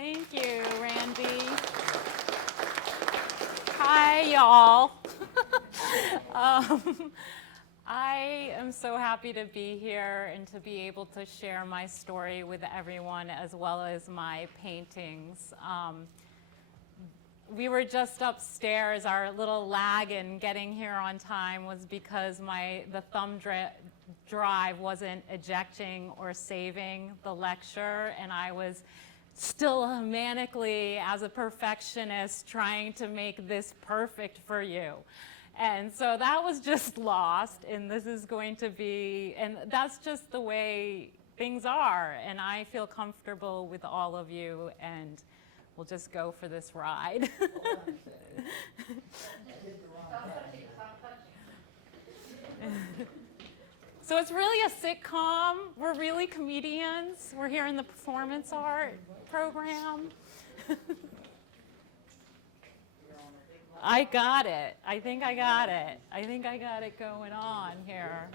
Thank you, Randy. Hi, y'all. I am so happy to be here and to be able to share my story with everyone as well as my paintings. We were just upstairs. Our little lag in getting here on time was because the thumb drive wasn't ejecting or saving the lecture, and I was still manically, as a perfectionist, trying to make this perfect for you. And so that was just lost, and this is going to be, and that's just the way things are, and I feel comfortable with all of you, and we'll just go for this ride. So it's really a sitcom. We're really comedians. We're here in the performance art program. I got it. I think I got it. I think I got it going on here.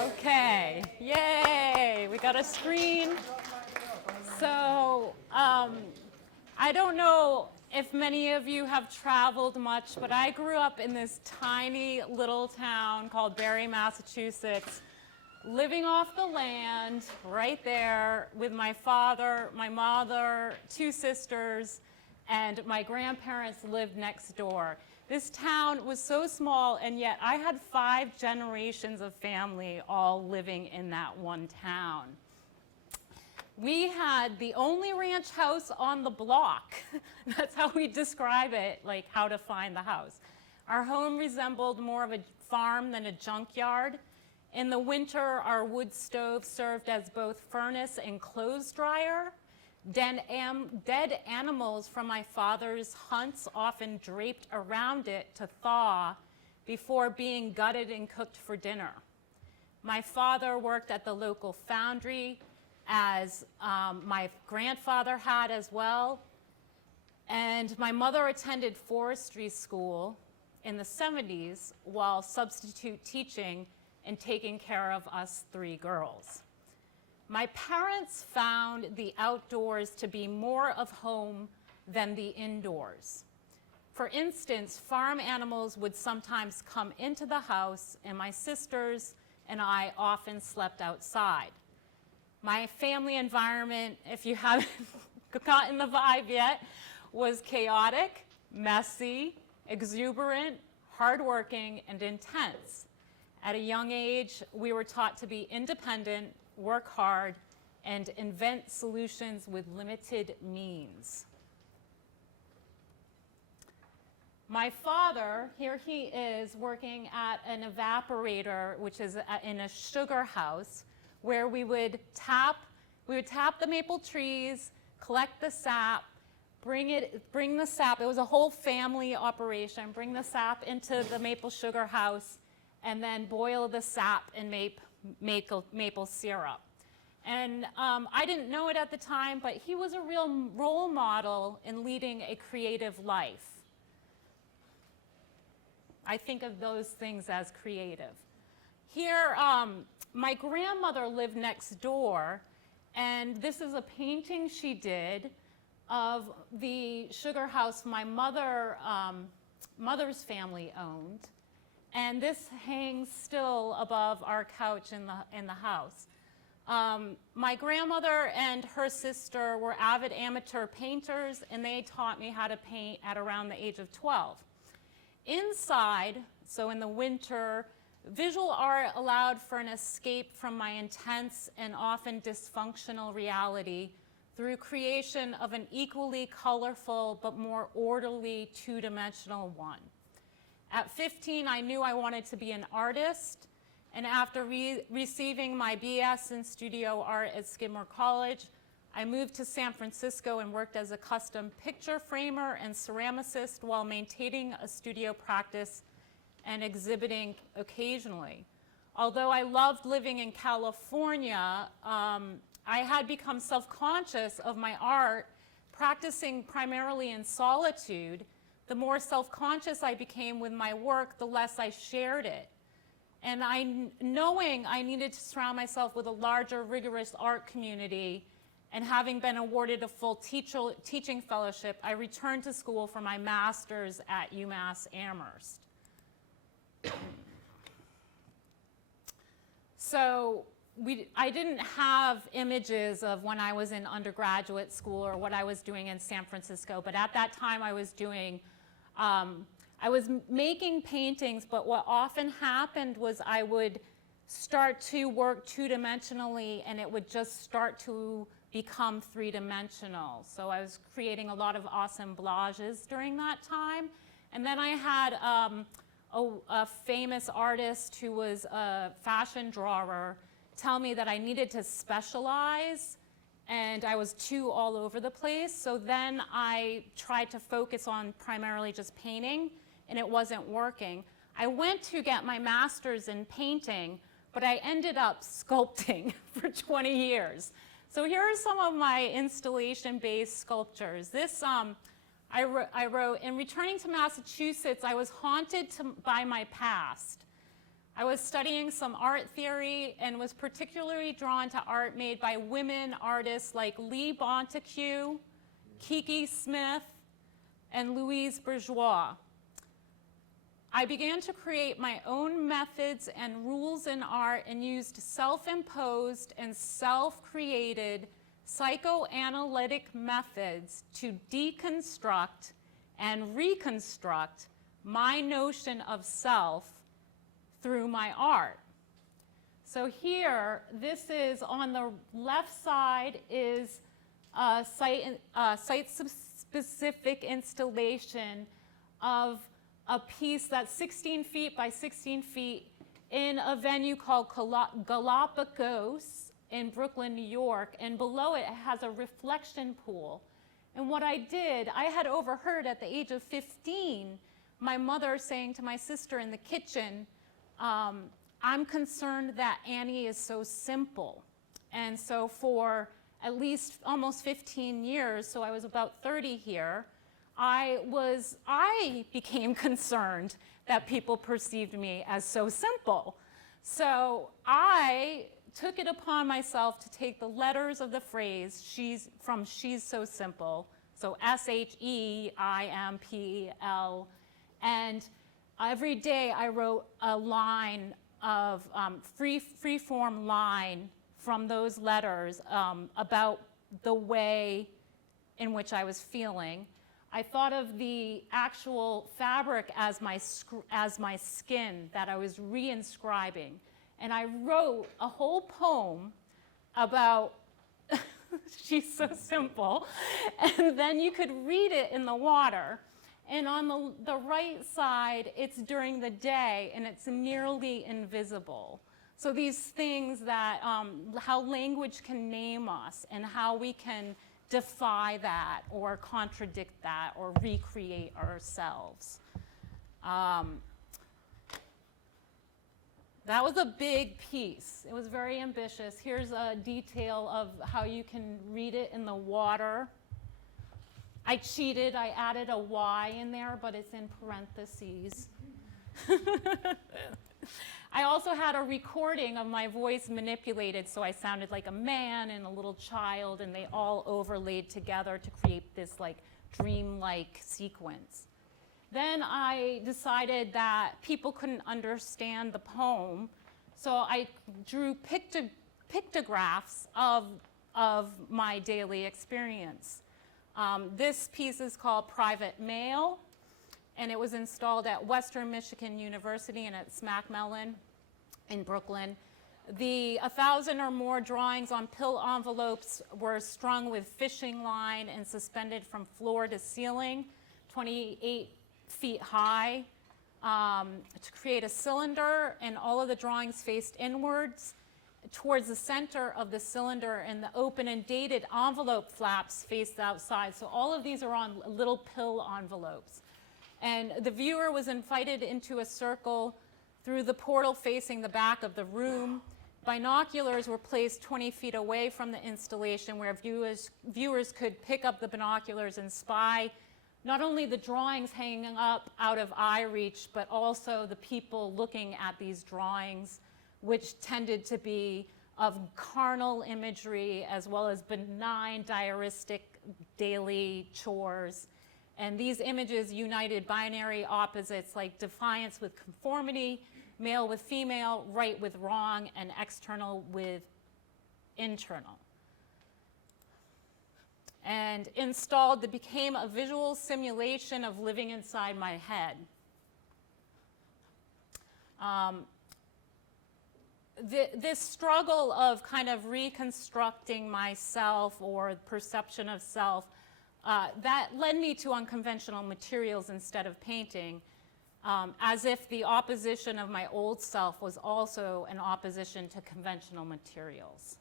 Okay, yay, we got a screen. So I don't know if many of you have traveled much, but I grew up in this tiny little town called Barre, Massachusetts, living off the land right there with my father, my mother, two sisters, and my grandparents lived next door. This town was so small, and yet I had 5 generations of family all living in that one town. We had the only ranch house on the block. That's how we describe it, like how to find the house. Our home resembled more of a farm than a junkyard. In the winter, our wood stove served as both furnace and clothes dryer. Dead animals from my father's hunts often draped around it to thaw before being gutted and cooked for dinner. My father worked at the local foundry, as my grandfather had as well. And my mother attended forestry school in the 70s while substitute teaching and taking care of us 3 girls. My parents found the outdoors to be more of home than the indoors. For instance, farm animals would sometimes come into the house, and my sisters and I often slept outside. My family environment, if you haven't gotten the vibe yet, was chaotic, messy, exuberant, hardworking, and intense. At a young age, we were taught to be independent, work hard, and invent solutions with limited means. My father, here he is working at an evaporator, which is in a sugar house, where we would tap the maple trees, collect the sap, bring the sap. It was a whole family operation. Bring the sap into the maple sugar house, and then boil the sap and make maple syrup. And I didn't know it at the time, but he was a real role model in leading a creative life. I think of those things as creative. Here, my grandmother lived next door, and this is a painting she did of the sugar house my mother's family owned. And this hangs still above our couch in the house. My grandmother and her sister were avid amateur painters, and they taught me how to paint at around the age of 12. Inside, so in the winter, visual art allowed for an escape from my intense and often dysfunctional reality through creation of an equally colorful but more orderly 2-dimensional one. At 15, I knew I wanted to be an artist, and after receiving my BS in studio art at Skidmore College, I moved to San Francisco and worked as a custom picture framer and ceramicist while maintaining a studio practice and exhibiting occasionally. Although I loved living in California, I had become self-conscious of my art, practicing primarily in solitude. The more self-conscious I became with my work, the less I shared it. And knowing I needed to surround myself with a larger, rigorous art community, and having been awarded a full teaching fellowship, I returned to school for my master's at UMass Amherst. So I didn't have images of when I was in undergraduate school or what I was doing in San Francisco, but at that time I was doing, I was making paintings, but what often happened was I would start to work two-dimensionally and it would just start to become three-dimensional. So I was creating a lot of assemblages during that time. And then I had a famous artist who was a fashion drawer tell me that I needed to specialize and I was too all over the place. So then I tried to focus on primarily just painting and it wasn't working. I went to get my master's in painting, but I ended up sculpting for 20 years. So here are some of my installation-based sculptures. This, I wrote, in returning to Massachusetts, I was haunted by my past. I was studying some art theory and was particularly drawn to art made by women artists like Lee Bonteque, Kiki Smith, and Louise Bourgeois. I began to create my own methods and rules in art and used self-imposed and self-created psychoanalytic methods to deconstruct and reconstruct my notion of self through my art. So here, this is on the left side is a site-specific installation of a piece that's 16 feet by 16 feet in a venue called Galapagos in Brooklyn, New York, and below it has a reflection pool. And what I did, I had overheard at the age of 15, my mother saying to my sister in the kitchen, I'm concerned that Annie is so simple. And so for at least almost 15 years, so I was about 30 here, I became concerned that people perceived me as so simple. So I took it upon myself to take the letters of the phrase she's so simple, so SHEIMPL, and every day I wrote a line of free-form line from those letters about the way in which I was feeling. I thought of the actual fabric as my skin that I was reinscribing. And I wrote a whole poem about she's so simple. And then you could read it in the water. And on the right side, it's during the day, and it's nearly invisible. So these things that, how language can name us and how we can defy that or contradict that or recreate ourselves. That was a big piece. It was very ambitious. Here's a detail of how you can read it in the water. I cheated. I added a Y in there, but it's in parentheses. I also had a recording of my voice manipulated so I sounded like a man and a little child, and they all overlaid together to create this like dreamlike sequence. Then I decided that people couldn't understand the poem, so I drew pictographs of my daily experience. This piece is called Private Mail, and it was installed at Western Michigan University and at Smackmellon in Brooklyn. The 1,000 or more drawings on pill envelopes were strung with fishing line and suspended from floor to ceiling, 28 feet high, to create a cylinder, and all of the drawings faced inwards towards the center of the cylinder, and the open and dated envelope flaps faced outside. So all of these are on little pill envelopes. And the viewer was invited into a circle through the portal facing the back of the room. Binoculars were placed 20 feet away from the installation where viewers could pick up the binoculars and spy not only the drawings hanging up out of eye reach, but also the people looking at these drawings, which tended to be of carnal imagery as well as benign diaristic daily chores. And these images united binary opposites like defiance with conformity, male with female, right with wrong, and external with internal. And installed that became a visual simulation of living inside my head. This struggle of kind of reconstructing myself or perception of self, that led me to unconventional materials instead of painting, as if the opposition of my old self was also an opposition to conventional materials.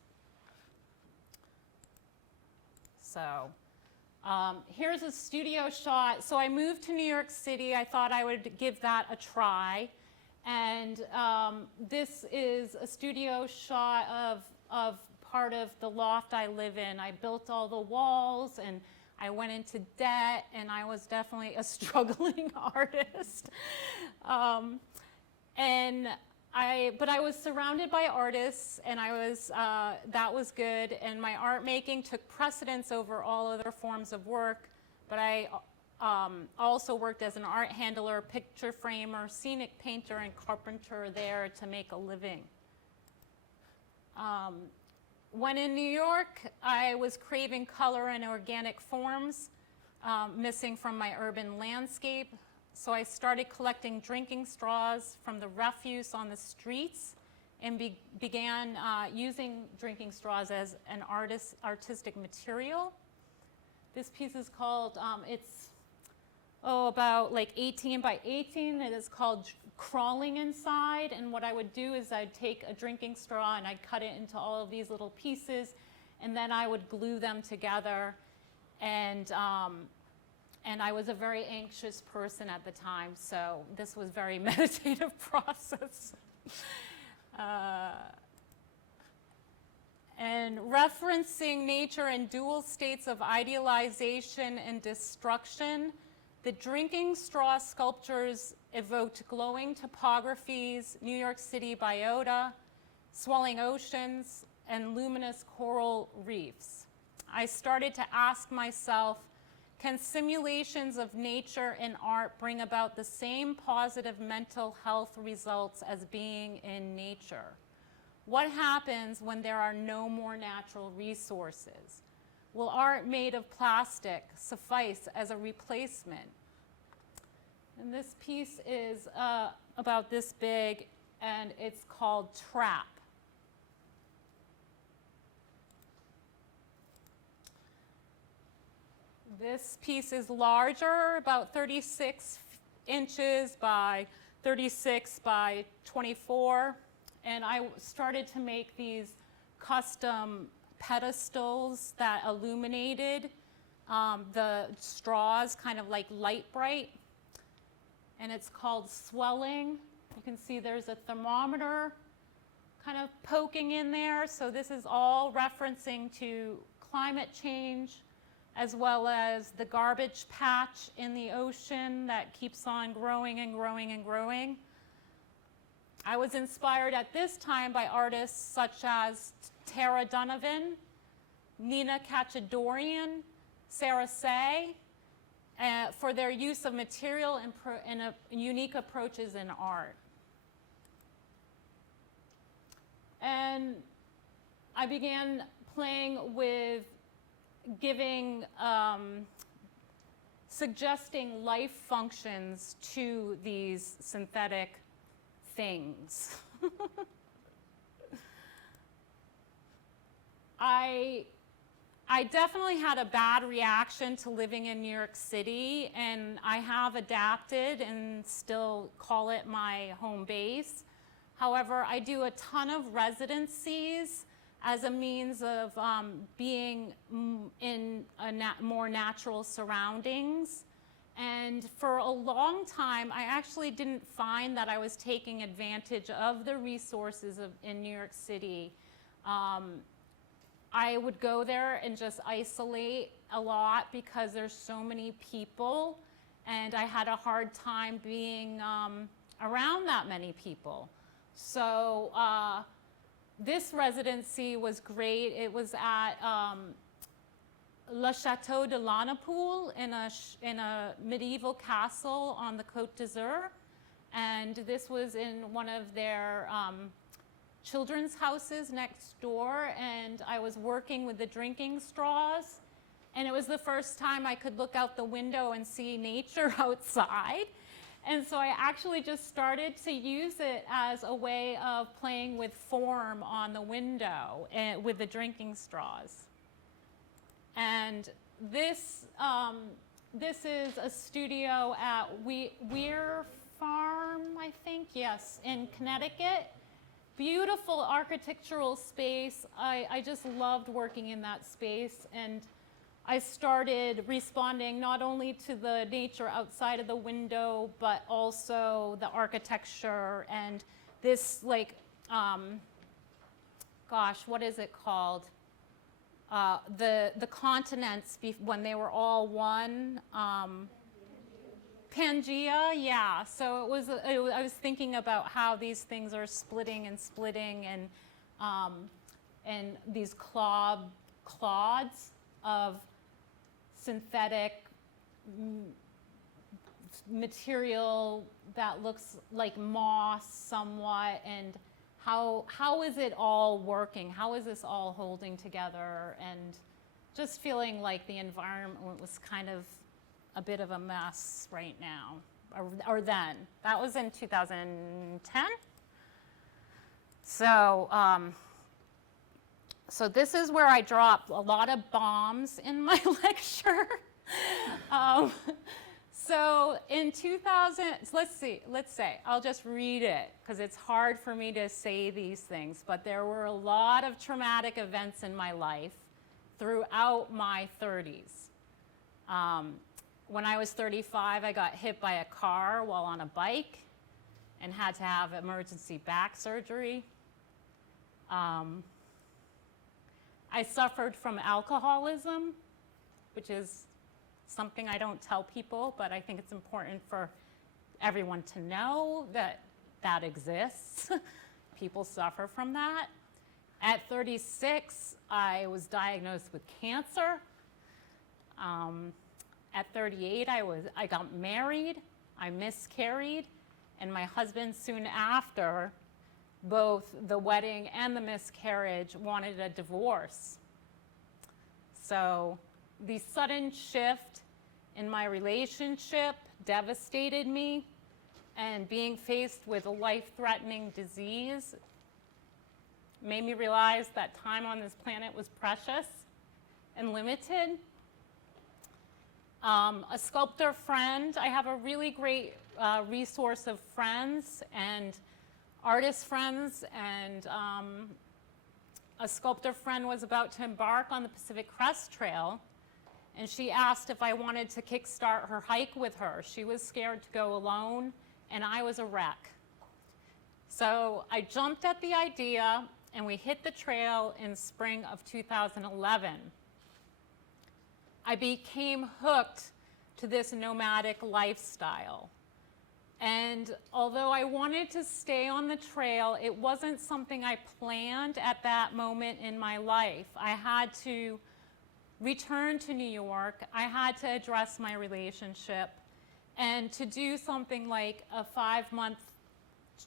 So here's a studio shot. So I moved to New York City. I thought I would give that a try. And this is a studio shot of part of the loft I live in. I built all the walls, and I went into debt, and I was definitely a struggling artist. But I was surrounded by artists, and that was good, and my art making took precedence over all other forms of work, but I also worked as an art handler, picture framer, scenic painter, and carpenter there to make a living. When in New York, I was craving color and organic forms, missing from my urban landscape. So I started collecting drinking straws from the refuse on the streets and began using drinking straws as an artistic material. This piece is called, it's about like 18 by 18. It is called Crawling Inside. And what I would do is I'd take a drinking straw and I'd cut it into all of these little pieces, and then I would glue them together. And I was a very anxious person at the time, so this was a very meditative process. And referencing nature in dual states of idealization and destruction, the drinking straw sculptures evoked glowing topographies, New York City biota, swelling oceans, and luminous coral reefs. I started to ask myself, can simulations of nature in art bring about the same positive mental health results as being in nature? What happens when there are no more natural resources? Will art made of plastic suffice as a replacement? And this piece is about this big, and it's called Trap. This piece is larger, about 36 inches by 36 by 24. And I started to make these custom pedestals that illuminated the straws, kind of like light bright. And it's called Swelling. You can see there's a thermometer kind of poking in there. So this is all referencing to climate change, as well as the garbage patch in the ocean that keeps on growing and growing and growing. I was inspired at this time by artists such as Tara Donovan, Nina Kachadorian, Sarah Say, for their use of material and unique approaches in art. And I began playing with suggesting life functions to these synthetic things. I definitely had a bad reaction to living in New York City, and I have adapted and still call it my home base. However, I do a ton of residencies as a means of being in more natural surroundings. And for a long time, I actually didn't find that I was taking advantage of the resources in New York City. I would go there and just isolate a lot because there's so many people, and I had a hard time being around that many people. So this residency was great. It was at Le Chateau de Lanapoule in a medieval castle on the Côte d'Azur. And this was in one of their children's houses next door, and I was working with the drinking straws. And it was the first time I could look out the window and see nature outside. And so I actually just started to use it as a way of playing with form on the window with the drinking straws. And this is a studio at Weir Farm, I think, yes, in Connecticut. Beautiful architectural space. I just loved working in that space, and I started responding not only to the nature outside of the window, but also the architecture and this, like, gosh, what is it called? The continents when they were all one. Pangea, yeah. So I was thinking about how these things are splitting and these clods of synthetic material that looks like moss somewhat, and how is it all working? How is this all holding together? And just feeling like the environment was kind of a bit of a mess right now, or then. That was in 2010. So, so this is where I dropped a lot of bombs in my lecture. So in 2000, let's say, I'll just read it because it's hard for me to say these things, but there were a lot of traumatic events in my life throughout my 30s. When I was 35, I got hit by a car while on a bike and had to have emergency back surgery. I suffered from alcoholism, which is something I don't tell people, but I think it's important for everyone to know that that exists. People suffer from that. At 36, I was diagnosed with cancer. At 38, I got married, I miscarried, and my husband soon after, both the wedding and the miscarriage, wanted a divorce. So the sudden shift in my relationship devastated me, and being faced with a life-threatening disease made me realize that time on this planet was precious and limited. A sculptor friend, I have a really great resource of friends and artist friends, and a sculptor friend was about to embark on the Pacific Crest Trail, and she asked if I wanted to kickstart her hike with her. She was scared to go alone, and I was a wreck. So I jumped at the idea, and we hit the trail in spring of 2011. I became hooked to this nomadic lifestyle. And although I wanted to stay on the trail, it wasn't something I planned at that moment in my life. I had to return to New York. I had to address my relationship. And to do something like a 5-month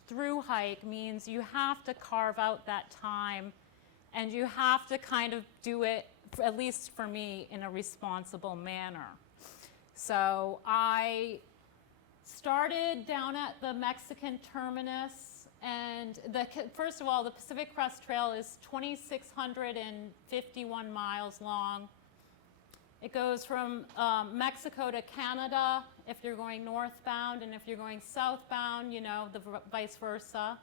through hike means you have to carve out that time, and you have to kind of do it, at least for me, in a responsible manner. So I started down at the Mexican terminus, and first of all, the Pacific Crest Trail is 2,651 miles long. It goes from Mexico to Canada if you're going northbound, and if you're going southbound, you know, vice versa.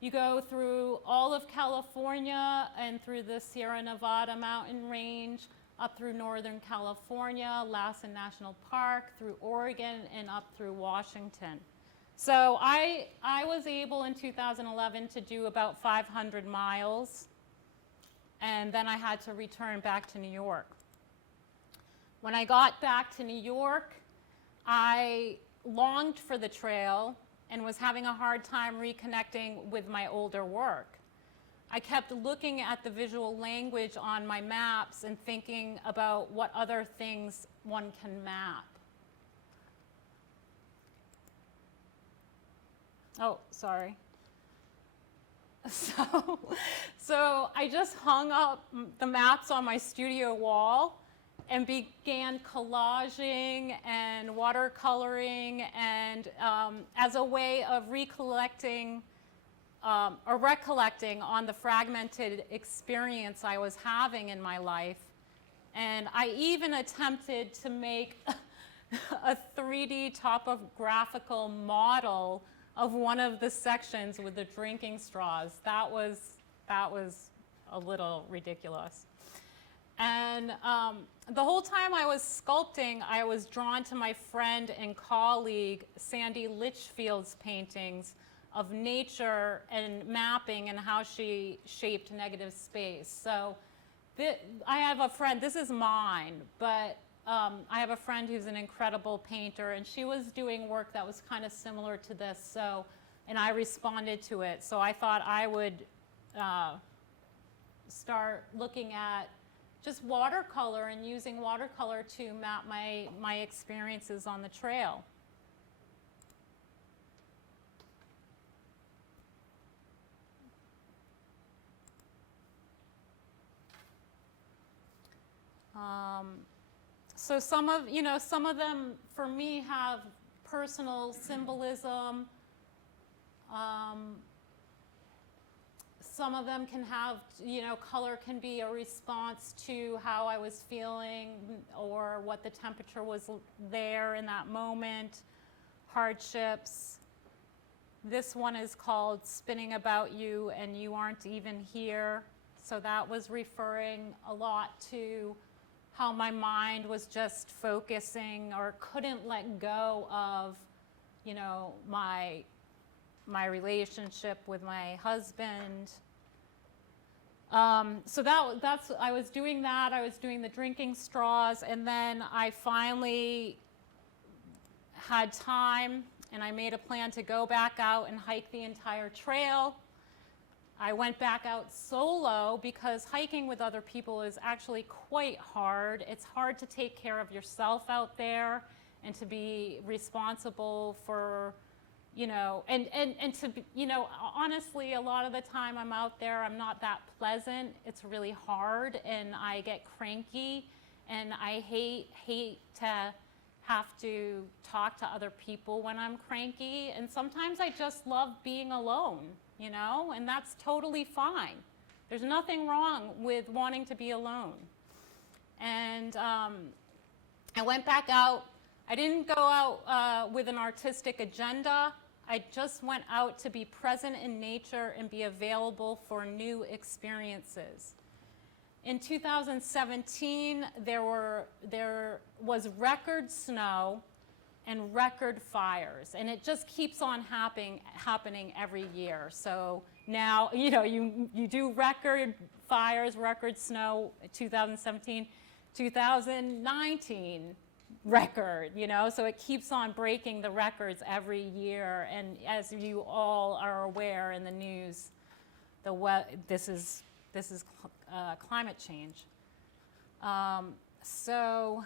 You go through all of California and through the Sierra Nevada mountain range, up through Northern California, Lassen National Park, through Oregon, and up through Washington. So I was able in 2011 to do about 500 miles, and then I had to return back to New York. When I got back to New York, I longed for the trail and was having a hard time reconnecting with my older work. I kept looking at the visual language on my maps and thinking about what other things one can map. Oh, sorry. So I just hung up the maps on my studio wall and began collaging and watercoloring, and as a way of recollecting or recollecting on the fragmented experience I was having in my life. And I even attempted to make a 3D topographical model of one of the sections with the drinking straws. That was a little ridiculous. And the whole time I was sculpting, I was drawn to my friend and colleague Sandy Litchfield's paintings of nature and mapping and how she shaped negative space. So I have a friend, this is mine, but I have a friend who's an incredible painter, and she was doing work that was kind of similar to this, so, and I responded to it. So I thought I would start looking at just watercolor and using watercolor to map my experiences on the trail. So some of them for me have personal symbolism. Some of them can have, color can be a response to how I was feeling or what the temperature was there in that moment, hardships. This one is called Spinning About You and You Aren't Even Here. So that was referring a lot to how my mind was just focusing or couldn't let go of, my relationship with my husband. So I was doing that. I was doing the drinking straws, and then I finally had time, and I made a plan to go back out and hike the entire trail. I went back out solo because hiking with other people is actually quite hard. It's hard to take care of yourself out there and to be responsible for, and to, honestly, a lot of the time I'm out there, I'm not that pleasant. It's really hard, and I get cranky, and I hate to have to talk to other people when I'm cranky, and sometimes I just love being alone. And that's totally fine. There's nothing wrong with wanting to be alone. And I went back out. I didn't go out with an artistic agenda. I just went out to be present in nature and be available for new experiences. In 2017, there was record snow and record fires, and it just keeps on happening every year. So now, you do record fires, record snow, 2017, 2019 record, so it keeps on breaking the records every year. And as you all are aware in the news, this is climate change. So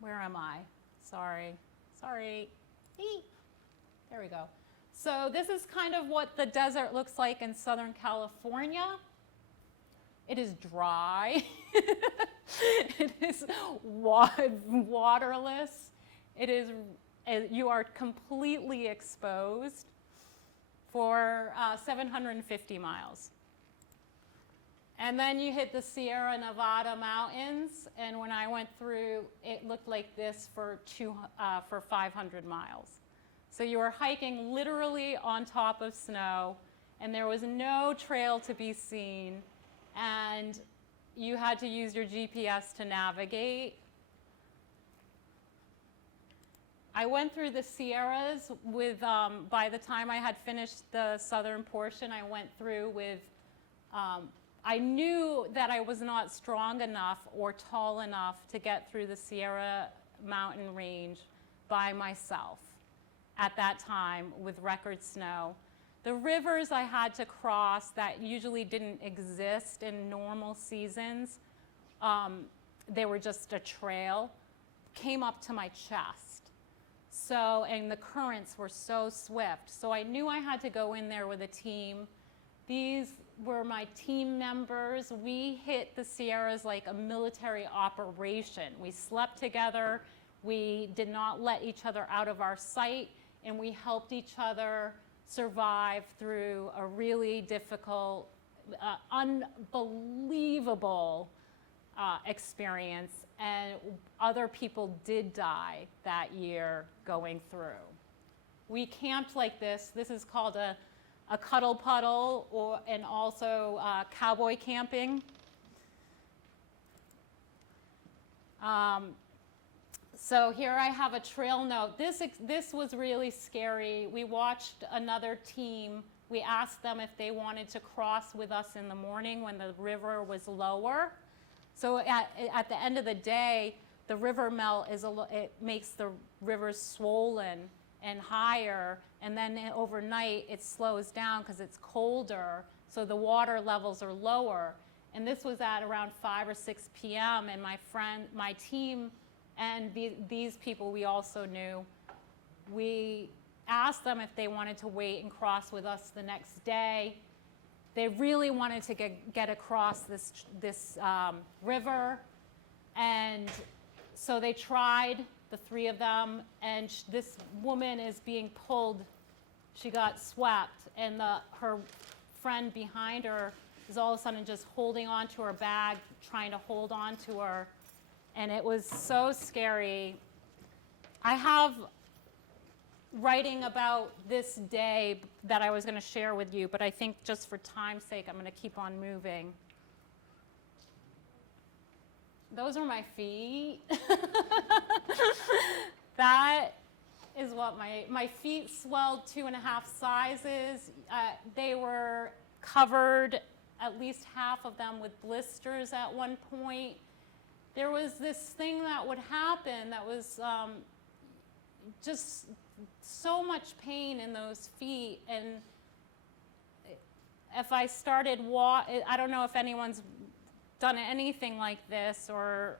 where am I? Sorry. There we go. So this is kind of what the desert looks like in Southern California. It is dry. It is waterless. You are completely exposed for 750 miles. And then you hit the Sierra Nevada mountains, and when I went through, it looked like this for 500 miles. So you were hiking literally on top of snow, and there was no trail to be seen, and you had to use your GPS to navigate. I went through the Sierras with, by the time I had finished the southern portion, I went through with I knew that I was not strong enough or tall enough to get through the Sierra mountain range by myself at that time with record snow. The rivers I had to cross that usually didn't exist in normal seasons, they were just a trail, came up to my chest. So, and the currents were so swift. So I knew I had to go in there with a team. These were my team members. We hit the Sierras like a military operation. We slept together. We did not let each other out of our sight, and we helped each other survive through a really difficult, unbelievable experience. And other people did die that year going through. We camped like this. This is called a cuddle puddle, and also cowboy camping. So here I have a trail note. This was really scary. We watched another team. We asked them if they wanted to cross with us in the morning when the river was lower. So at the end of the day, the river melt it makes the rivers swollen and higher, and then overnight it slows down because it's colder, so the water levels are lower. And this was at around 5 or 6 p.m. and my team, and these people we also knew, we asked them if they wanted to wait and cross with us the next day. They really wanted to get across this river, and so they tried, the 3 of them, and this woman is being pulled. She got swept, and her friend behind her is all of a sudden just holding on to her bag, trying to hold on to her, and it was so scary. I have writing about this day that I was going to share with you, but I think just for time's sake, I'm going to keep on moving. Those are my feet. That is what my feet swelled 2.5 sizes. They were covered, at least half of them, with blisters at one point. There was this thing that would happen that was just so much pain in those feet, and if I started I don't know if anyone's done anything like this or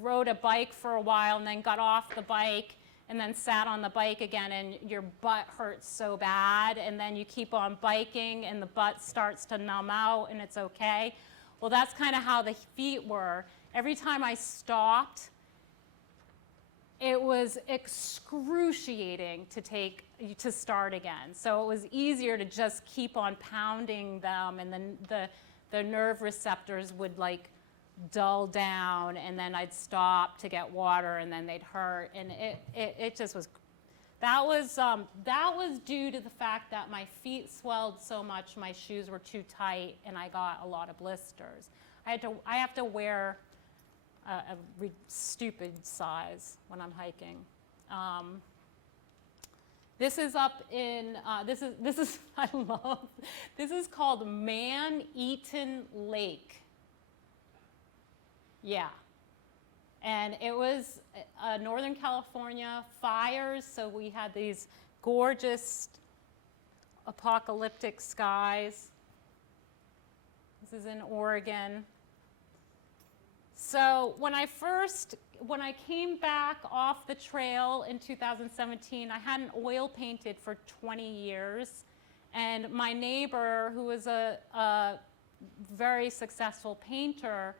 rode a bike for a while and then got off the bike and then sat on the bike again, and your butt hurts so bad, and then you keep on biking and the butt starts to numb out and it's okay. Well, that's kind of how the feet were. Every time I stopped, it was excruciating to start again. So it was easier to just keep on pounding them, and then the nerve receptors would like dull down, and then I'd stop to get water, and then they'd hurt, and it just was. That was due to the fact that my feet swelled so much, my shoes were too tight, and I got a lot of blisters. I have to wear a stupid size when I'm hiking. This is up in, this is I love, this is called Man-Eaten Lake. Yeah. And it was Northern California fires, so we had these gorgeous apocalyptic skies. This is in Oregon. So when I came back off the trail in 2017, I hadn't oil painted for 20 years. And my neighbor, who was a very successful painter,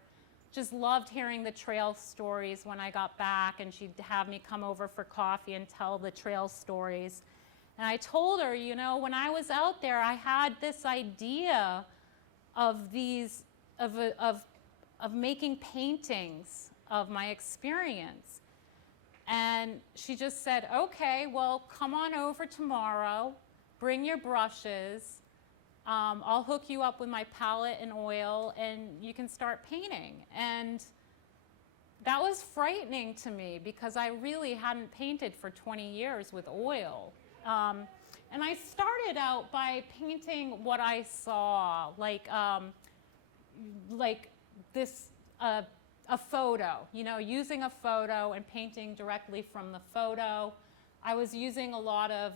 just loved hearing the trail stories when I got back, and she'd have me come over for coffee and tell the trail stories. And I told her, you know, when I was out there, I had this idea of making paintings of my experience. And she just said, okay, well, come on over tomorrow, bring your brushes, I'll hook you up with my palette and oil, and you can start painting. And that was frightening to me because I really hadn't painted for 20 years with oil. And I started out by painting what I saw, like like this, a photo, using a photo and painting directly from the photo. I was using a lot of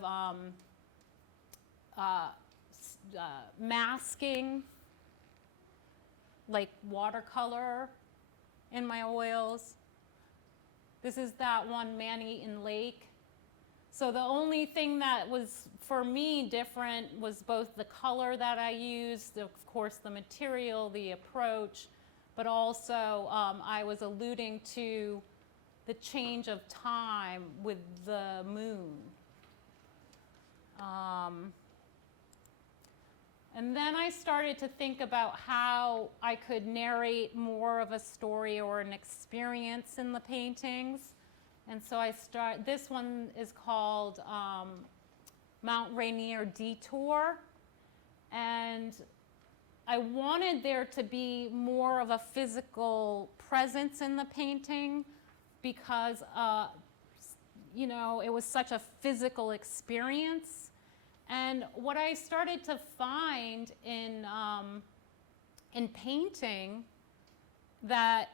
masking, like watercolor in my oils. This is that one, Man-Eaten Lake. So the only thing that was, for me, different was both the color that I used, of course the material, the approach, but also I was alluding to the change of time with the moon. And then I started to think about how I could narrate more of a story or an experience in the paintings. And so this one is called Mount Rainier Detour. And I wanted there to be more of a physical presence in the painting because, it was such a physical experience. And what I started to find in painting, that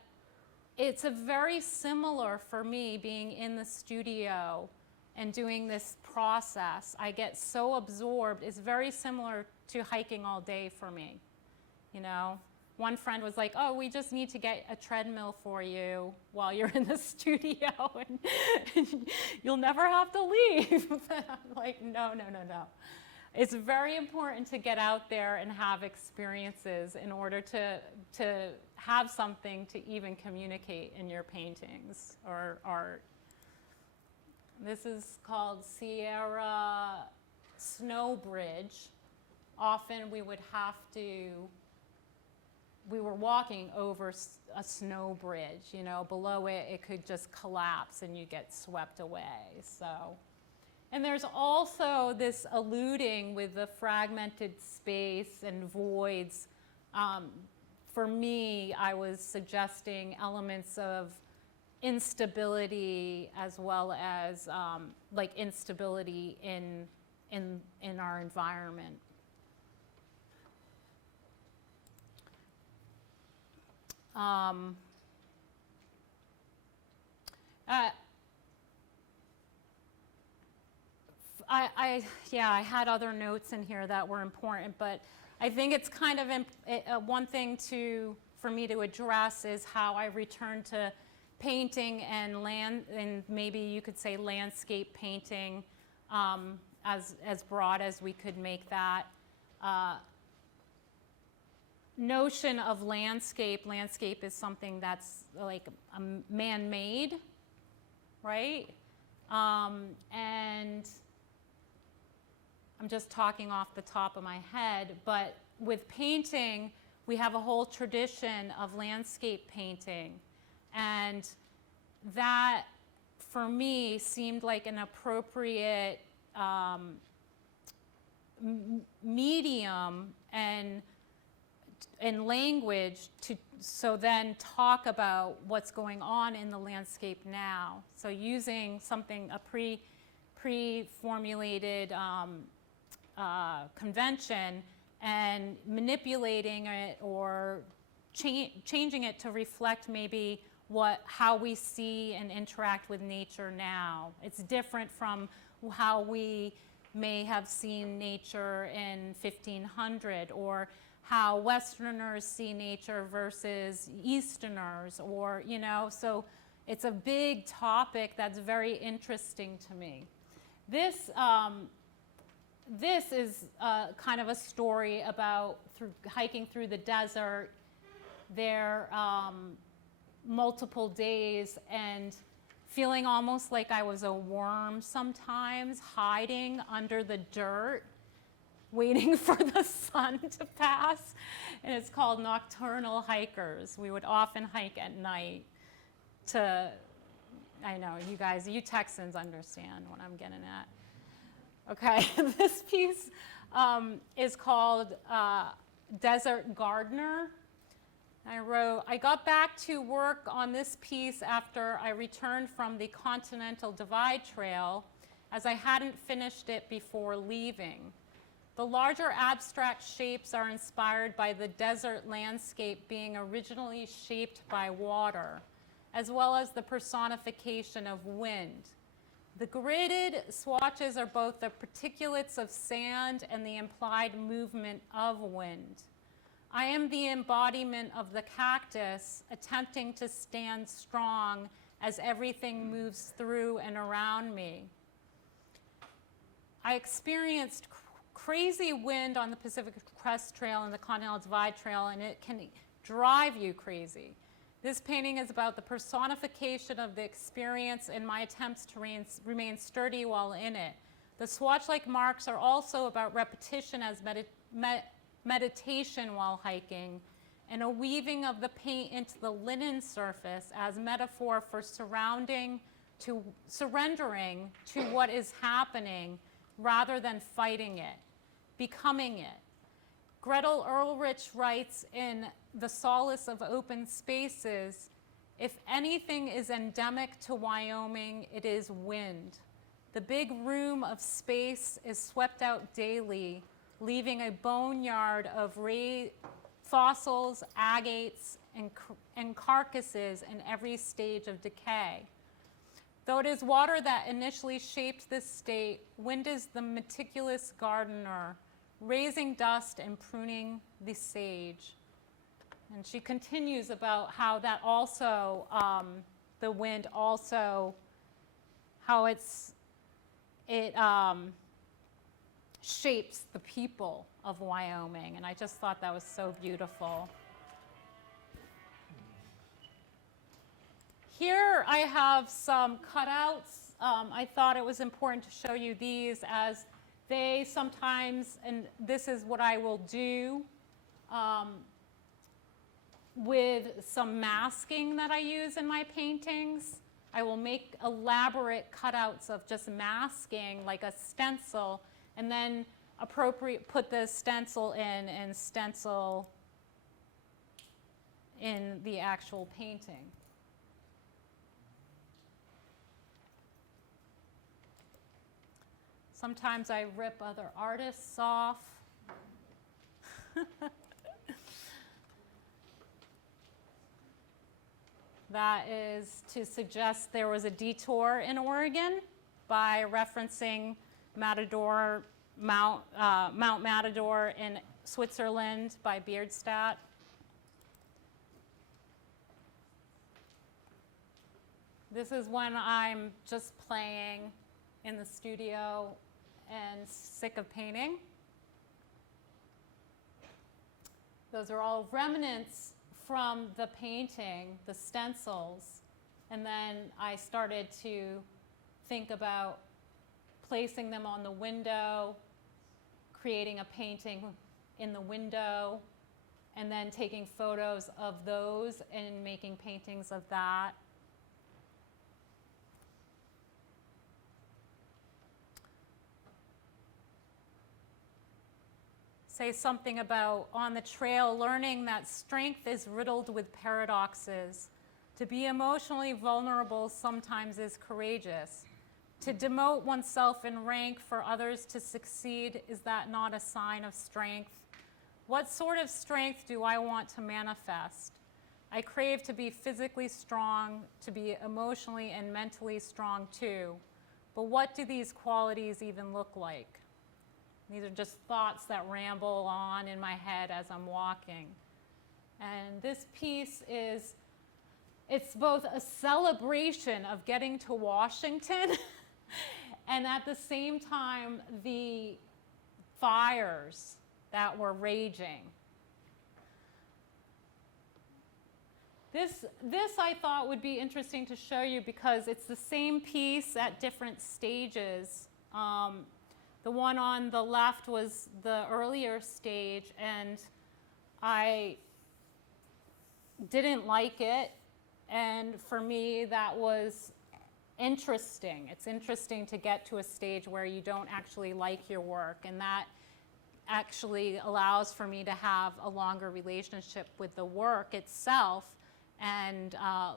it's a very similar for me being in the studio and doing this process. I get so absorbed. It's very similar to hiking all day for me. One friend was like, oh, we just need to get a treadmill for you while you're in the studio and you'll never have to leave. I'm like, no. It's very important to get out there and have experiences in order to have something to even communicate in your paintings or art. This is called Sierra Snow Bridge. Often we were walking over a snow bridge, below it, it could just collapse and you get swept away, so. And there's also this alluding with the fragmented space and voids. For me, I was suggesting elements of instability as well as like instability in our environment. I had other notes in here that were important, but I think it's kind of one thing for me to address is how I return to painting and maybe you could say landscape painting, as broad as we could make that. Notion of landscape. Landscape is something that's like man-made, right? And I'm just talking off the top of my head, but with painting, we have a whole tradition of landscape painting. And that, for me, seemed like an appropriate medium and language so then talk about what's going on in the landscape now. So using something, a pre-formulated convention and manipulating it or changing it to reflect maybe how we see and interact with nature now. It's different from how we may have seen nature in 1500 or how Westerners see nature versus Easterners, or, so it's a big topic that's very interesting to me. This is kind of a story about hiking through the desert. There multiple days and feeling almost like I was a worm sometimes, hiding under the dirt, waiting for the sun to pass. And it's called nocturnal hikers. We would often hike at night I know, you Texans understand what I'm getting at. Okay, this piece is called Desert Gardener. I got back to work on this piece after I returned from the Continental Divide Trail, as I hadn't finished it before leaving. The larger abstract shapes are inspired by the desert landscape being originally shaped by water, as well as the personification of wind. The gridded swatches are both the particulates of sand and the implied movement of wind. I am the embodiment of the cactus, attempting to stand strong as everything moves through and around me. I experienced crazy wind on the Pacific Crest Trail and the Continental Divide Trail, and it can drive you crazy. This painting is about the personification of the experience and my attempts to remain sturdy while in it. The swatch-like marks are also about repetition as meditation while hiking, and a weaving of the paint into the linen surface as metaphor for surrendering to what is happening rather than fighting it, becoming it. Gretel Ulrich writes in The Solace of Open Spaces, if anything is endemic to Wyoming, it is wind. The big room of space is swept out daily, leaving a boneyard of fossils, agates, and carcasses in every stage of decay. Though it is water that initially shaped this state, wind is the meticulous gardener, raising dust and pruning the sage. And she continues about how that also, the wind also, how it shapes the people of Wyoming. And I just thought that was so beautiful. Here I have some cutouts. I thought it was important to show you these as they sometimes, and this is what I will do with some masking that I use in my paintings. I will make elaborate cutouts of just masking like a stencil, and then put the stencil in and stencil in the actual painting. Sometimes I rip other artists off. That is to suggest there was a detour in Oregon by referencing Matador, Mount Matador in Switzerland by Beardstadt. This is when I'm just playing in the studio and sick of painting. Those are all remnants from the painting, the stencils, and then I started to think about placing them on the window, creating a painting in the window, and then taking photos of those and making paintings of that. Say something about on the trail, learning that strength is riddled with paradoxes. To be emotionally vulnerable sometimes is courageous. To demote oneself in rank for others to succeed, is that not a sign of strength? What sort of strength do I want to manifest? I crave to be physically strong, to be emotionally and mentally strong too. But what do these qualities even look like? These are just thoughts that ramble on in my head as I'm walking. And this piece it's both a celebration of getting to Washington and at the same time the fires that were raging. This I thought would be interesting to show you because it's the same piece at different stages. The one on the left was the earlier stage, and I didn't like it. And for me, that was interesting. It's interesting to get to a stage where you don't actually like your work, and that actually allows for me to have a longer relationship with the work itself and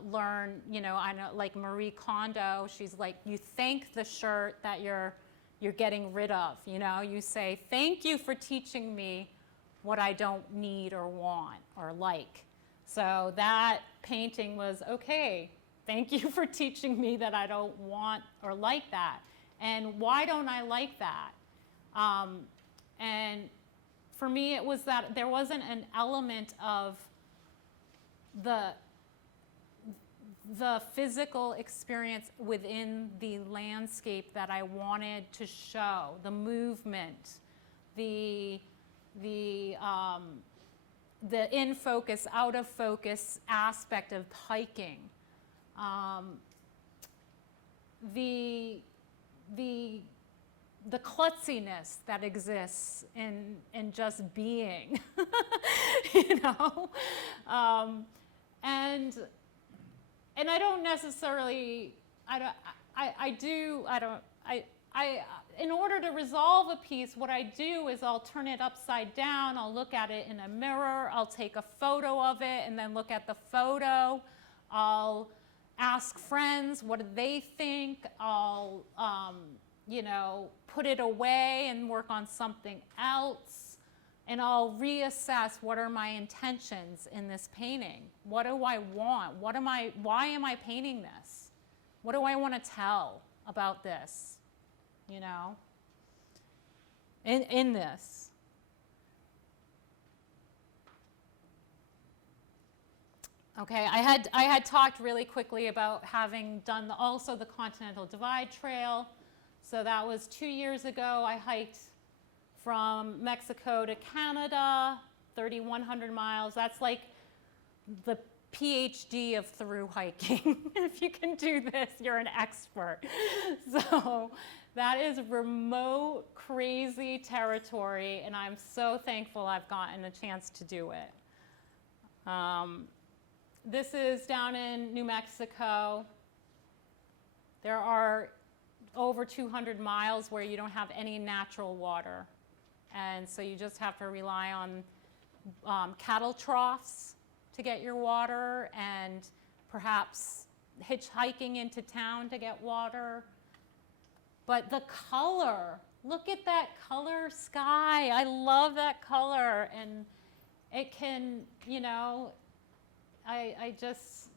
learn, I know, like Marie Kondo, she's like, you thank the shirt that you're you're getting rid of. You know, you say, thank you for teaching me what I don't need or want or like. So that painting was, okay, thank you for teaching me that I don't want or like that. And why don't I like that? And for me, it was that there wasn't an element of the physical experience within the landscape that I wanted to show, the movement, the in focus, out of focus aspect of hiking, the klutziness that exists in just being, you know, and I don't necessarily, in order to resolve a piece, what I do is I'll turn it upside down, I'll look at it in a mirror, I'll take a photo of it and then look at the photo, I'll ask friends, what do they think, I'll, you know, put it away and work on something else, and I'll reassess what are my intentions in this painting. What do I want? Why am I painting this? What do I want to tell about this? You know, in this. Okay, I had talked really quickly about having done also the Continental Divide Trail. So that was 2 years ago. I hiked from Mexico to Canada, 3,100 miles. That's like the PhD of through hiking. If you can do this, you're an expert. So that is remote, crazy territory, and I'm so thankful I've gotten a chance to do it. This is down in New Mexico. There are over 200 miles where you don't have any natural water. And so you just have to rely on cattle troughs to get your water, and perhaps hitchhiking into town to get water. But the color, look at that color sky. I love that color. And it can, you know, I just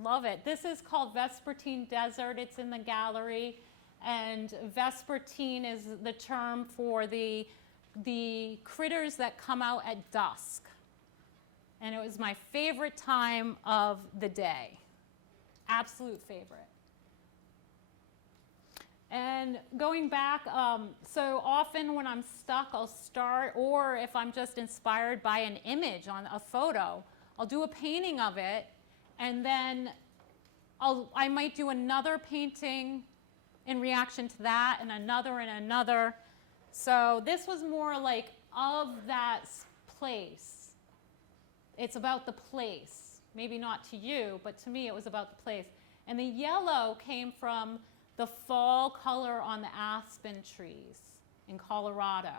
love it. This is called Vespertine Desert. It's in the gallery. And Vespertine is the term for the critters that come out at dusk. And it was my favorite time of the day. Absolute favorite. And going back, so often when I'm stuck, I'll start, or if I'm just inspired by an image on a photo, I'll do a painting of it, and then I might do another painting in reaction to that, and another. So this was more like of that place. It's about the place. Maybe not to you, but to me it was about the place. And the yellow came from the fall color on the aspen trees in Colorado.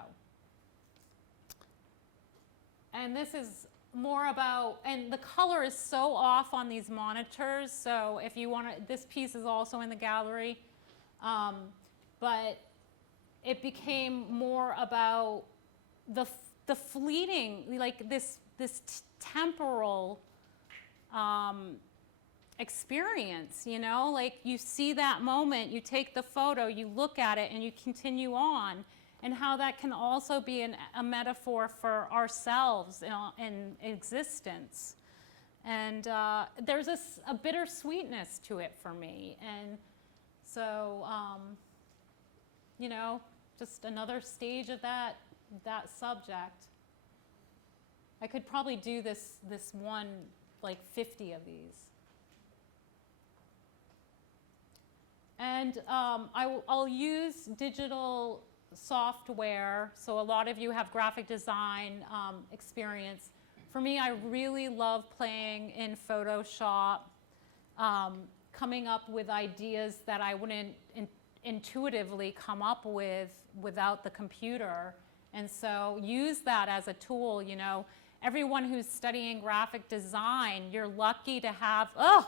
And this is more about, and the color is so off on these monitors, so if you want to, this piece is also in the gallery, but it became more about the fleeting, like this temporal experience, you know, like you see that moment, you take the photo, you look at it, and you continue on, and how that can also be a metaphor for ourselves in existence. And there's a bittersweetness to it for me. And so, you know, just another stage of that subject. I could probably do this one, like 50 of these. And I'll use digital software. So a lot of you have graphic design experience. For me, I really love playing in Photoshop, coming up with ideas that I wouldn't intuitively come up with without the computer. And so use that as a tool, you know. Everyone who's studying graphic design, you're lucky to have, I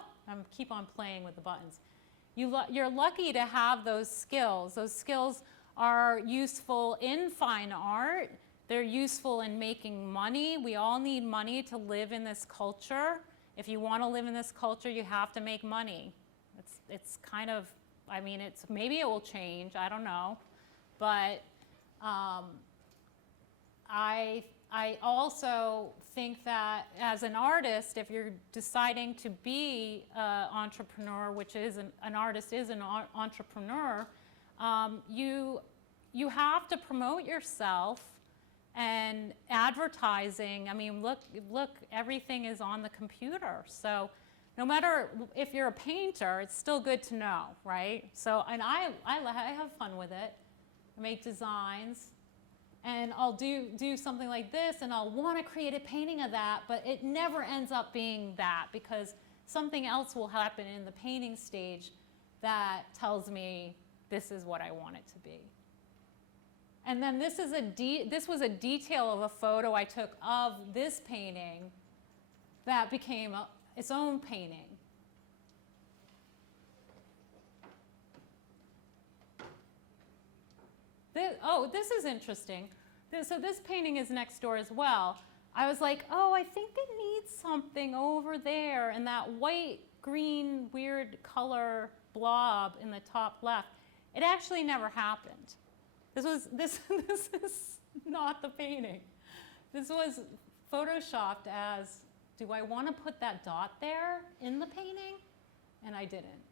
keep on playing with the buttons. You're lucky to have those skills. Those skills are useful in fine art. They're useful in making money. We all need money to live in this culture. If you want to live in this culture, you have to make money. It's kind of, I mean, maybe it will change, I don't know. But I also think that as an artist, if you're deciding to be an entrepreneur, which is an artist is an entrepreneur, you have to promote yourself. And advertising, I mean, look, everything is on the computer. So no matter if you're a painter, it's still good to know, right? So, and I have fun with it. I make designs, and I'll do something like this, and I'll want to create a painting of that, but it never ends up being that, because something else will happen in the painting stage that tells me this is what I want it to be. And then this was a detail of a photo I took of this painting that became its own painting. This is interesting. So this painting is next door as well. I was like, oh, I think it needs something over there, and that white, green, weird color blob in the top left. It actually never happened. This is not the painting. This was photoshopped as, do I want to put that dot there in the painting? And I didn't.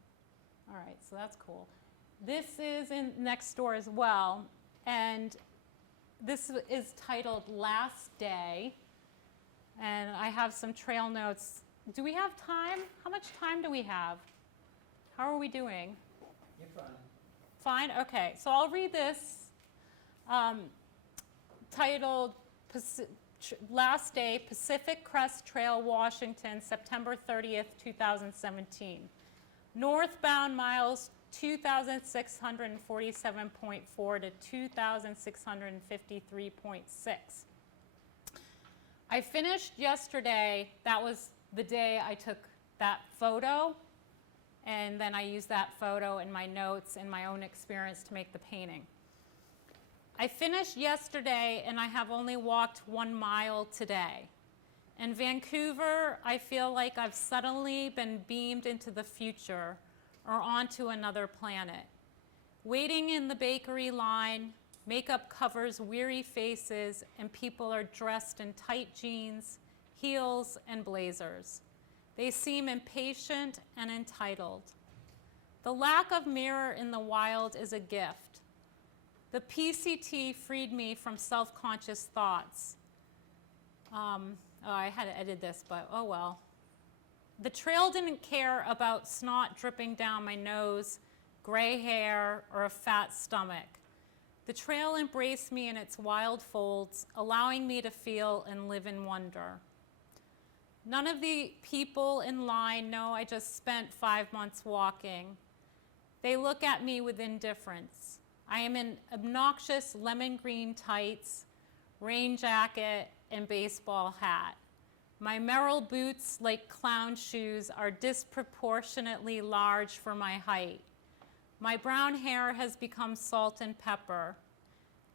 All right, so that's cool. This is in next door as well, and this is titled Last Day, and I have some trail notes. Do we have time? How much time do we have? How are we doing? You're fine. Fine? Okay, so I'll read this. Titled Last Day, Pacific Crest Trail, Washington, September 30th, 2017. Northbound miles 2,647.4 to 2,653.6. I finished yesterday. That was the day I took that photo, and then I used that photo in my notes and my own experience to make the painting. I finished yesterday, and I have only walked 1 mile today. In Vancouver, I feel like I've suddenly been beamed into the future or onto another planet. Waiting in the bakery line, makeup covers weary faces, and people are dressed in tight jeans, heels, and blazers. They seem impatient and entitled. The lack of mirror in the wild is a gift. The PCT freed me from self-conscious thoughts. I had to edit this, but oh well. The trail didn't care about snot dripping down my nose, gray hair, or a fat stomach. The trail embraced me in its wild folds, allowing me to feel and live in wonder. None of the people in line know I just spent 5 months walking. They look at me with indifference. I am in obnoxious lemon green tights, rain jacket, and baseball hat. My Merrill boots, like clown shoes, are disproportionately large for my height. My brown hair has become salt and pepper.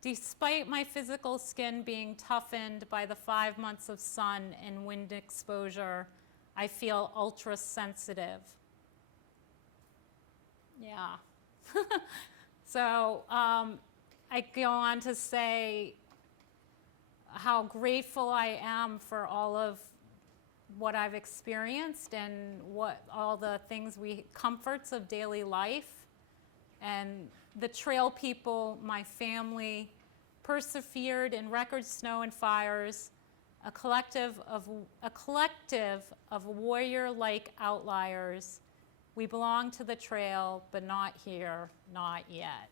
Despite my physical skin being toughened by the 5 months of sun and wind exposure, I feel ultra sensitive. Yeah. So I go on to say how grateful I am for all of what I've experienced and what all the comforts of daily life, and the trail people, my family, persevered in record snow and fires, a collective of warrior-like outliers. We belong to the trail, but not here, not yet.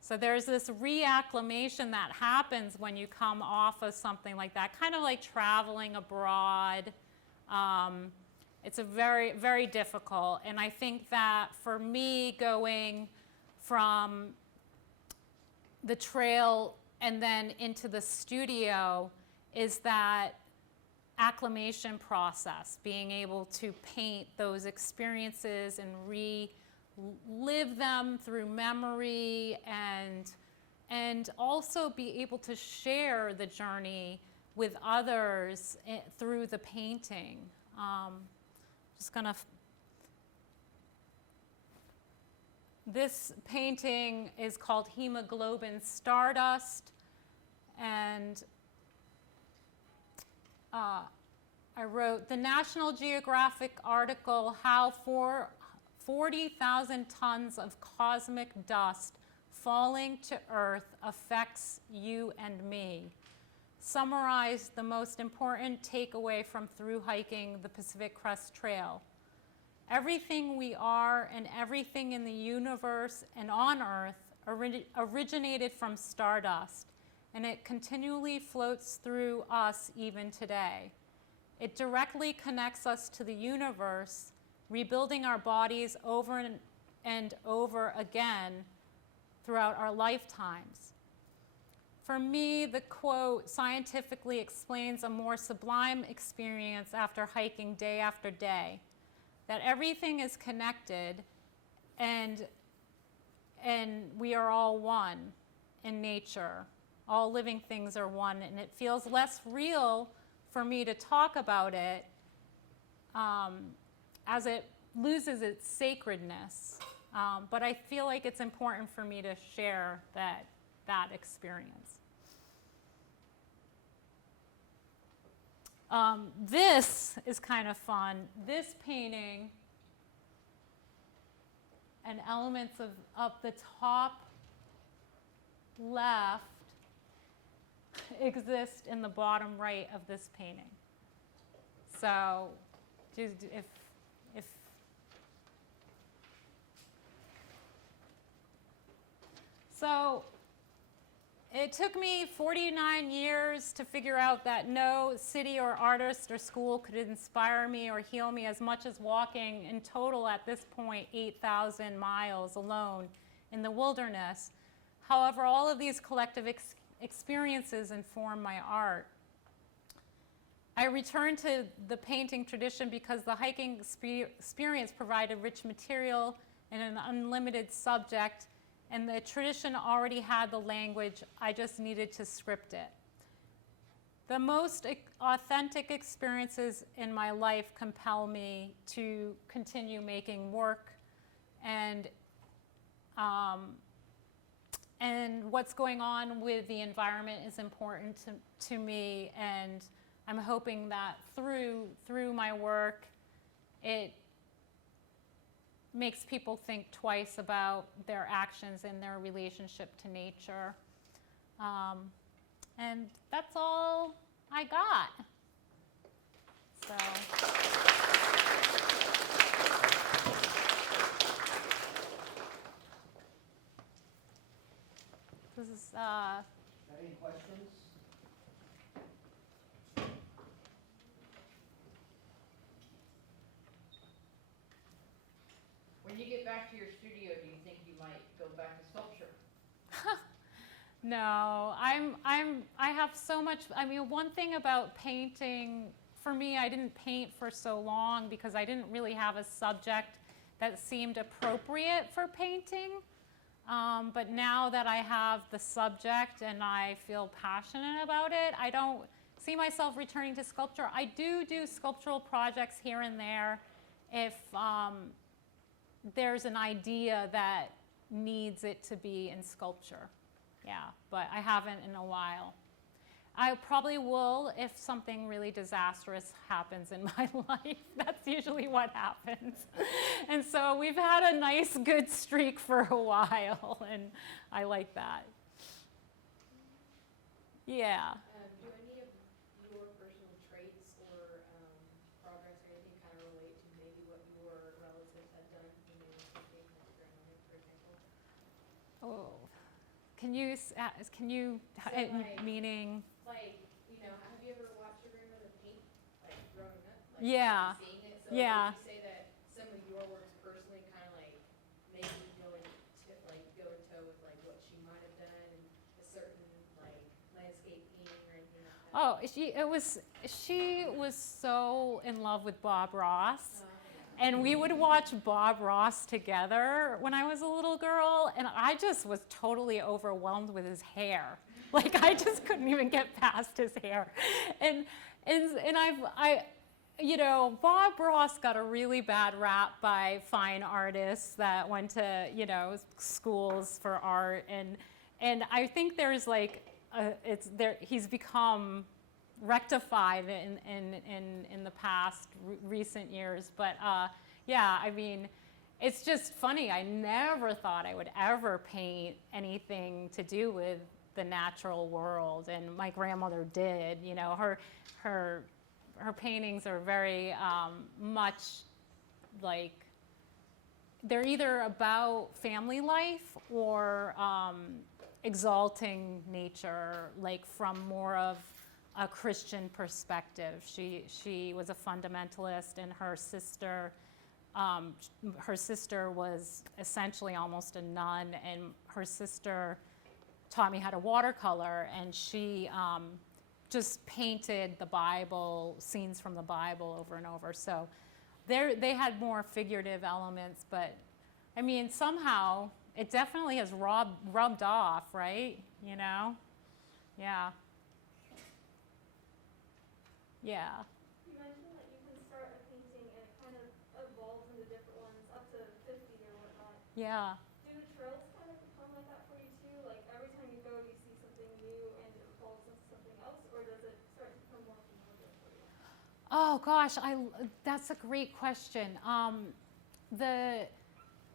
So there's this reacclimation that happens when you come off of something like that, kind of like traveling abroad. It's a very, very difficult. And I think that for me, going from the trail and then into the studio is that acclimation process, being able to paint those experiences and live them through memory and also be able to share the journey with others through the painting. Just gonna. This painting is called Hemoglobin Stardust, and I wrote the National Geographic article, How 40,000 Tons of Cosmic Dust Falling to Earth Affects You and Me. Summarized the most important takeaway from through hiking the Pacific Crest Trail. Everything we are and everything in the universe and on Earth originated from stardust, and it continually floats through us even today. It directly connects us to the universe, rebuilding our bodies over and over again throughout our lifetimes. For me, the quote scientifically explains a more sublime experience after hiking day after day, that everything is connected and we are all one in nature. All living things are one, and it feels less real for me to talk about it as it loses its sacredness. But I feel like it's important for me to share that experience. This is kind of fun. This painting and elements of up the top left exist in the bottom right of this painting. So if so it took me 49 years to figure out that no city or artist or school could inspire me or heal me as much as walking in total at this point 8,000 miles alone in the wilderness. However, all of these collective experiences inform my art. I returned to the painting tradition because the hiking experience provided rich material and an unlimited subject, and the tradition already had the language. I just needed to script it. The most authentic experiences in my life compel me to continue making work, and what's going on with the environment is important to me, and I'm hoping that through my work, it makes people think twice about their actions and their relationship to nature. And that's all I got. So. This is, Any questions? When you get back to your studio, do you think you might go back to sculpture? No, I have so much. I mean, one thing about painting, for me, I didn't paint for so long because I didn't really have a subject that seemed appropriate for painting. But now that I have the subject and I feel passionate about it, I don't see myself returning to sculpture. I do sculptural projects here and there if there's an idea that needs it to be in sculpture. Yeah, but I haven't in a while. I probably will if something really disastrous happens in my life. That's usually what happens. And so we've had a nice, good streak for a while, and I like that. Yeah. Do any of your personal traits or progress or anything kind of relate to maybe what your relatives had done when they were something like your grandmother, for example? Oh, can you So, like, meaning? Like, you know, have you ever watched your grandmother paint, like growing up? Like, Yeah. seeing it? So Yeah. would you say that some of your works personally kind of like maybe go toe with like what she might have done and a certain like landscape painting or anything like that? Oh, she was so in love with Bob Ross. And we would watch Bob Ross together when I was a little girl, and I just was totally overwhelmed with his hair. Like, I just couldn't even get past his hair. And you know, Bob Ross got a really bad rap by fine artists that went to, you know, schools for art, and I think there's like, he's become rectified in the past recent years, but yeah, I mean, it's just funny. I never thought I would ever paint anything to do with the natural world, and my grandmother did. You know, her paintings are very much like, they're either about family life or exalting nature, like from more of a Christian perspective. She was a fundamentalist, and her sister was essentially almost a nun, and her sister taught me how to watercolor, and she just painted the Bible, scenes from the Bible over and over. So they had more figurative elements, but I mean, somehow it definitely has rubbed off, right? You know? Yeah. Yeah. You mentioned that you can start a painting and it kind of evolves into different ones, up to 50 or whatnot. Yeah. Do the trails kind of become like that for you too? Like every time you go, you see something new and it evolves into something else, or does it start to become more familiar for you? Oh gosh, that's a great question.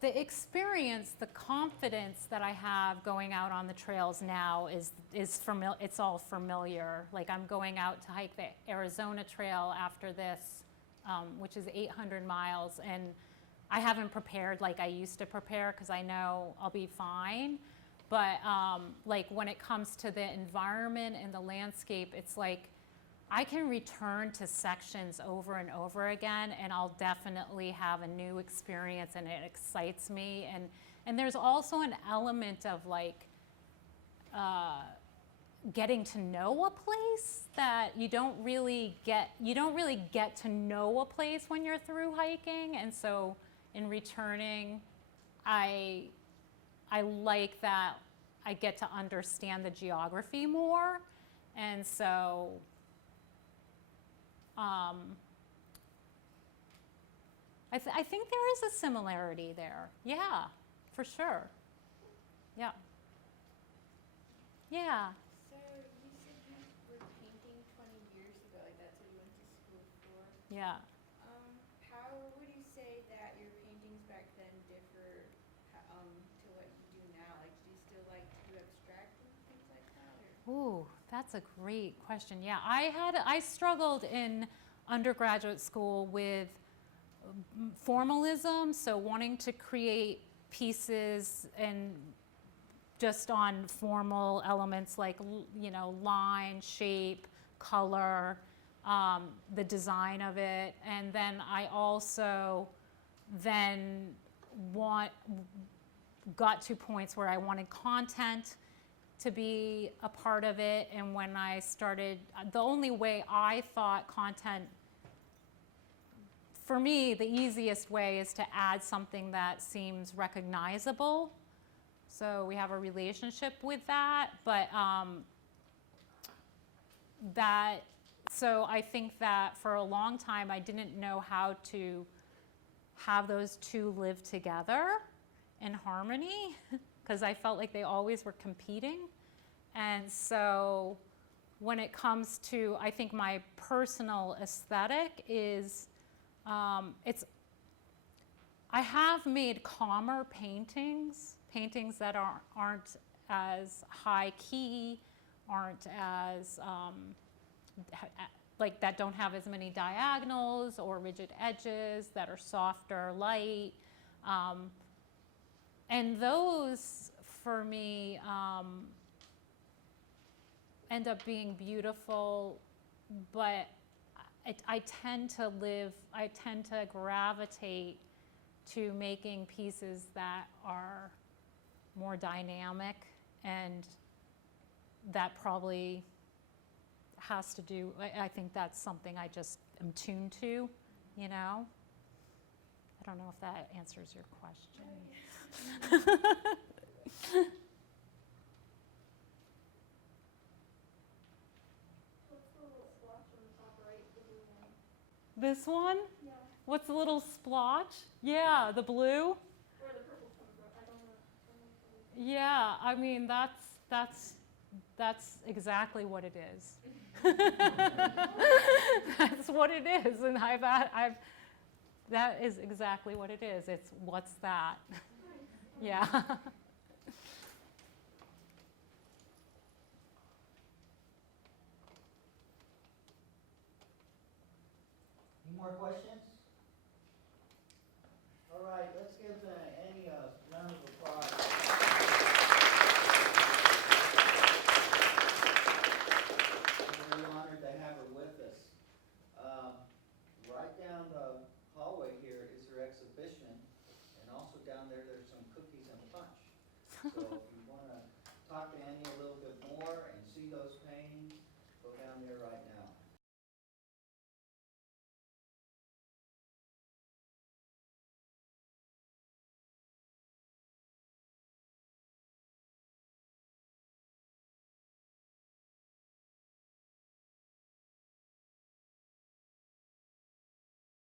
The experience, the confidence that I have going out on the trails now is familiar. It's all familiar. Like, I'm going out to hike the Arizona Trail after this, which is 800 miles, and I haven't prepared like I used to prepare because I know I'll be fine. But like, when it comes to the environment and the landscape, it's like I can return to sections over and over again, and I'll definitely have a new experience, and it excites me. And there's also an element of like getting to know a place that you don't really get to know a place when you're through hiking. And so in returning, I like that I get to understand the geography more. And so I think there is a similarity there. Yeah, for sure. Yeah. Yeah. So you said you were painting 20 years ago, like that's what you went to school for. Yeah. How would you say that your paintings back then differ to what you do now? Like, do you still like to do abstract and things like that? Or? Ooh, that's a great question. Yeah, I struggled in undergraduate school with formalism, so wanting to create pieces and just on formal elements like, you know, line, shape, color, the design of it. And then I also then got to points where I wanted content to be a part of it. And when I started, the only way I thought content, for me, the easiest way is to add something that seems recognizable. So we have a relationship with that, but so I think that for a long time I didn't know how to have those two live together in harmony because I felt like they always were competing. And so when it comes to, I think my personal aesthetic is, I have made calmer paintings that aren't as high key, aren't as, like that don't have as many diagonals or rigid edges, that are softer, light. And those, for me, end up being beautiful, but I tend to gravitate to making pieces that are more dynamic, and that probably has to do, I think that's something I just am tuned to, you know? I don't know if that answers your question. What's the little splotch on the top right, the blue one? This one? Yeah. What's the little splotch? Yeah, the blue. Where the purple's coming from? I don't know. Yeah, I mean that's exactly what it is. That's what it is, and that is exactly what it is. It's what's that? Yeah. Any more questions?